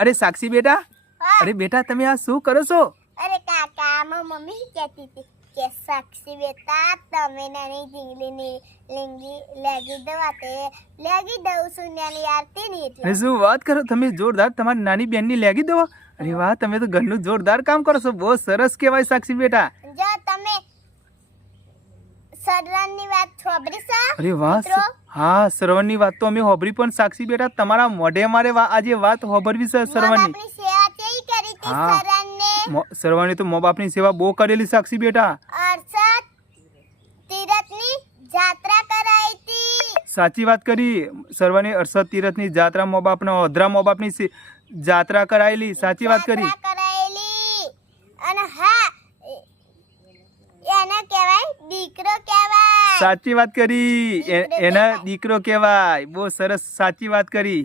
અરે સાક્ષી બેટા, હા. અરે બેટા તમે આ શું કરો છો? અરે કાકા, મમ્મી કહેતી હતી કે સાક્ષી બેટા તમે નાની જીંગલીની લેગી દવા તે લેગી દઉં છું નાની આરતી ની અરે એટલે શું વાત કરો તમે, જોરદાર તમારી નાની બેનની લેગી દો. અરે વાહ, તમે તો ઘરનું જોરદાર કામ કરો છો, બહુ સરસ કહેવાય સાક્ષી બેટા. જો તમે સરવાની વાત સાંભળી છે અરે વાહ, મિત્રો? હા શ્રવણની વાત તો અમે હોભરી, પણ સાક્ષી બેટા તમારા મોઢે મારે આજે વાત હોભરવી છે શ્રવણની. આપણી સેવા કેવી કરી હતી હા. સરને? શ્રવણે તો મા બાપની સેવા બહુ કરેલી સાક્ષી બેટા. અરસદ તીરથની જાત્રા કરાઈ હતી. સાચી વાત કરી. સર્વને અરસદ તીરથની જાત્રા મા બાપના અધરા મા બાપની જાત્રા કરાયેલી. સાચી વાત કરી. જાત્રા કરાયેલી. અને હા, એને કહેવાય દીકરો કહેવાય. સાચી વાત કરી. એના દીકરો કહેવાય. બહુ સરસ સાચી વાત કરી.